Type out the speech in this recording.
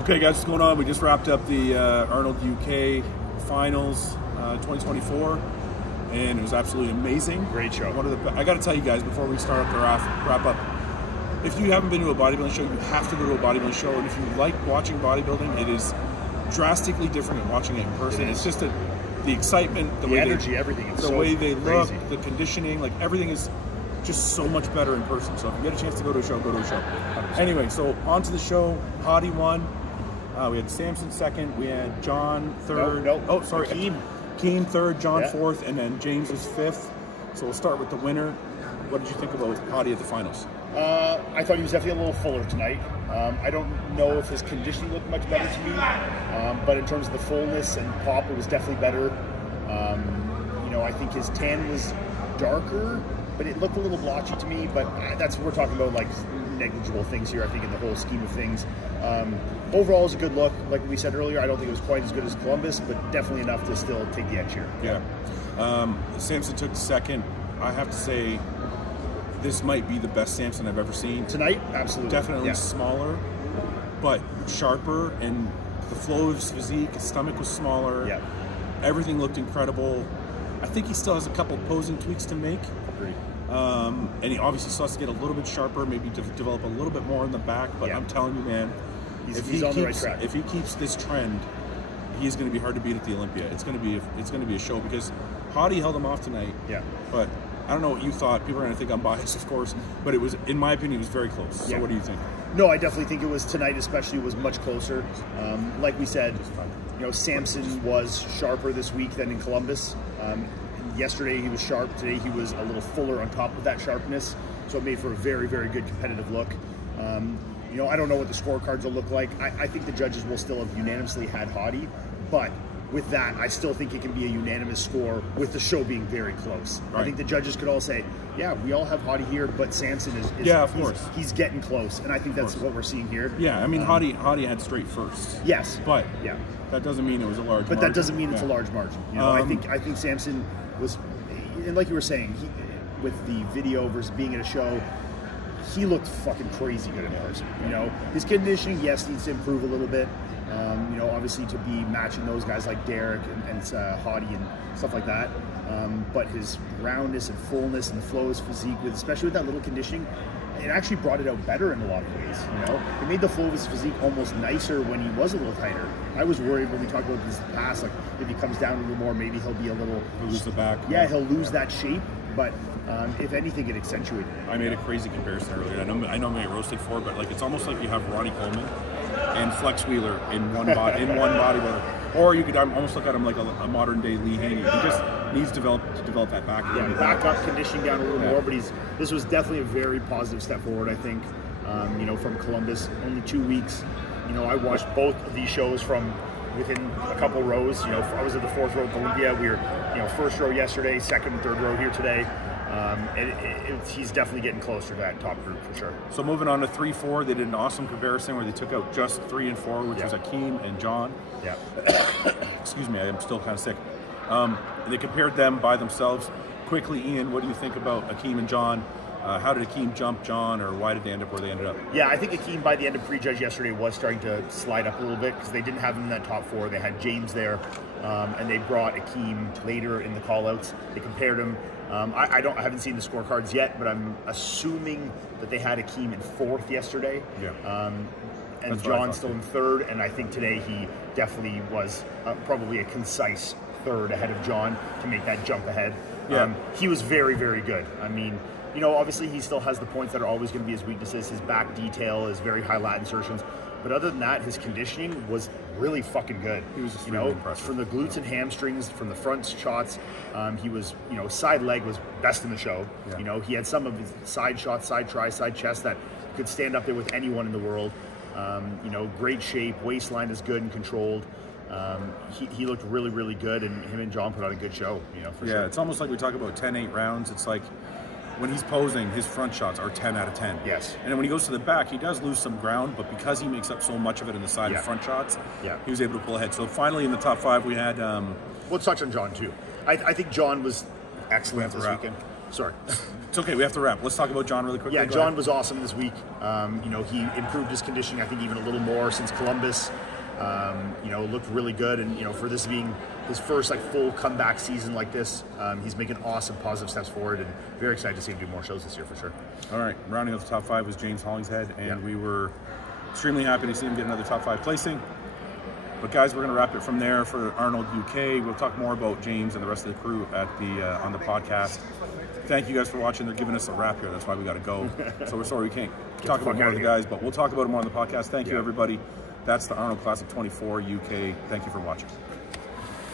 Okay, guys, what's going on? We just wrapped up the Arnold UK Finals 2024, and it was absolutely amazing. Great show. I got to tell you guys before we start the wrap up, if you haven't been to a bodybuilding show, you have to go to a bodybuilding show. And if you like watching bodybuilding, it is drastically different than watching it in person. It's just the excitement, the way energy, everything. It's the way they look, the conditioning, like everything is just so much better in person. So if you get a chance to go to a show, go to a show. 100%. Anyway, so on to the show. HADI won. We had Samson second. We had John third. Oh, sorry. Akeem third, John fourth, and then James was fifth. So we'll start with the winner. What did you think about HADI at the finals? I thought he was definitely a little fuller tonight. I don't know if his conditioning looked much better to me, but in terms of the fullness and pop, it was definitely better. You know, I think his tan was darker, but it looked a little blotchy to me. But we're talking about like negligible things here, I think, in the whole scheme of things. Overall, it was a good look. Like we said earlier, I don't think it was quite as good as Columbus, but definitely enough to still take the edge here. Yeah. Samson took second. I have to say, this might be the best Samson I've ever seen. Tonight? Absolutely. Definitely smaller, but sharper, and the flow of his physique, his stomach was smaller. Yeah. Everything looked incredible. I think he still has a couple posing tweaks to make. Agreed. And he obviously still has to get a little bit sharper, maybe to develop a little bit more in the back, but I'm telling you, man, he's on the right track. If he keeps this trend, he's going to be hard to beat at the Olympia. It's going to be a show, because HADI held him off tonight. Yeah. But I don't know what you thought. People are going to think I'm biased, of course, but it was, in my opinion, it was very close. So what do you think? No, I definitely think it was tonight, especially, was much closer. Like we said, you know, Samson was sharper this week than in Columbus. Yesterday he was sharp. Today he was a little fuller on top of that sharpness. So it made for a very, very good competitive look. You know, I don't know what the scorecards will look like. I think the judges will still have unanimously had HADI, but with that, I still think it can be a unanimous score with the show being very close. Right. I think the judges could all say, yeah, we all have HADI here, but Samson is yeah, of course. He's getting close, and I think that's what we're seeing here. Yeah, I mean, HADI had straight first. Yes. But that doesn't mean it was a large margin. But that doesn't mean it's a large margin. You know, I think Samson was, and like you were saying, with the video versus being at a show, he looked fucking crazy good in person. You know, his conditioning, yes, needs to improve a little bit. You know, obviously to be matching those guys like Derek and HADI and stuff like that. But his roundness and fullness and the flow of his physique, especially with that little conditioning, it actually brought it out better in a lot of ways. You know, it made the flow of his physique almost nicer when he was a little tighter. I was worried when we talked about this in the past, like if he comes down a little more, maybe he'll be a little... He'll lose the back. Yeah, he'll lose that shape, but if anything, it accentuated it. I made a crazy comparison earlier. I know I may roasted for it, but like it's almost like you have Ronnie Coleman and Flex Wheeler in one bodybuilder. Or you could almost look at him like a modern day Lee Haney. He just needs to develop that back. Yeah, back up, conditioning down a little more. But this was definitely a very positive step forward, I think. You know, from Columbus, only 2 weeks. You know, I watched both of these shows from within a couple rows. You know, I was at the fourth row at Olympia. We were, you know, first row yesterday, second and third row here today. He's definitely getting closer to that top group for sure. So moving on to 3-4, they did an awesome comparison where they took out just 3 and 4, which was Akeem and John. Yeah. Excuse me, I'm still kind of sick. They compared them by themselves. Quickly, Ian, what do you think about Akeem and John? How did Akeem jump John, or why did they end up where they ended up? Yeah, I think Akeem, by the end of prejudge yesterday, was starting to slide up a little bit because they didn't have him in that top 4. They had James there, and they brought Akeem later in the call-outs. They compared him. I haven't seen the scorecards yet, but I'm assuming that they had Akeem in 4th yesterday. Yeah. And John still in 3rd, and I think today he definitely was probably a concise 3rd ahead of John to make that jump ahead. Yeah. He was very, very good. I mean, you know, obviously he still has the points that are always going to be his weaknesses. His back detail, his very high lat insertions. But other than that, his conditioning was really fucking good. He was, you know, impressive. From the glutes and hamstrings, from the front shots, he was, you know, side leg was best in the show. Yeah. You know, he had some of his side shots, side try, side chest that could stand up there with anyone in the world. You know, great shape, waistline is good and controlled. He looked really, really good, and him and John put on a good show, you know, for sure. Yeah, it's almost like we talk about 10-8 rounds. It's like when he's posing, his front shots are 10 out of 10. Yes. And then when he goes to the back, he does lose some ground, but because he makes up so much of it in the side of front shots, he was able to pull ahead. So finally in the top 5, we had... Let's touch on John, too. I think John was excellent this weekend. Sorry. It's okay. We have to wrap. Let's talk about John really quickly. Yeah, John was awesome this week. You know, he improved his conditioning, I think, even a little more since Columbus. You know, looked really good, and you know, for this being his first like full comeback season like this, he's making awesome positive steps forward, and very excited to see him do more shows this year for sure. All right, rounding out the top 5 was James Hollingshead, and we were extremely happy to see him get another top 5 placing. But guys, we're going to wrap it from there for Arnold UK. We'll talk more about James and the rest of the crew at the on the podcast. Thank you guys for watching. They're giving us a wrap here. That's why we got to go. So we're sorry we can't talk about more of the guys, but we'll talk about it more on the podcast. Thank you, everybody. That's the Arnold Classic 24 UK. Thank you for watching.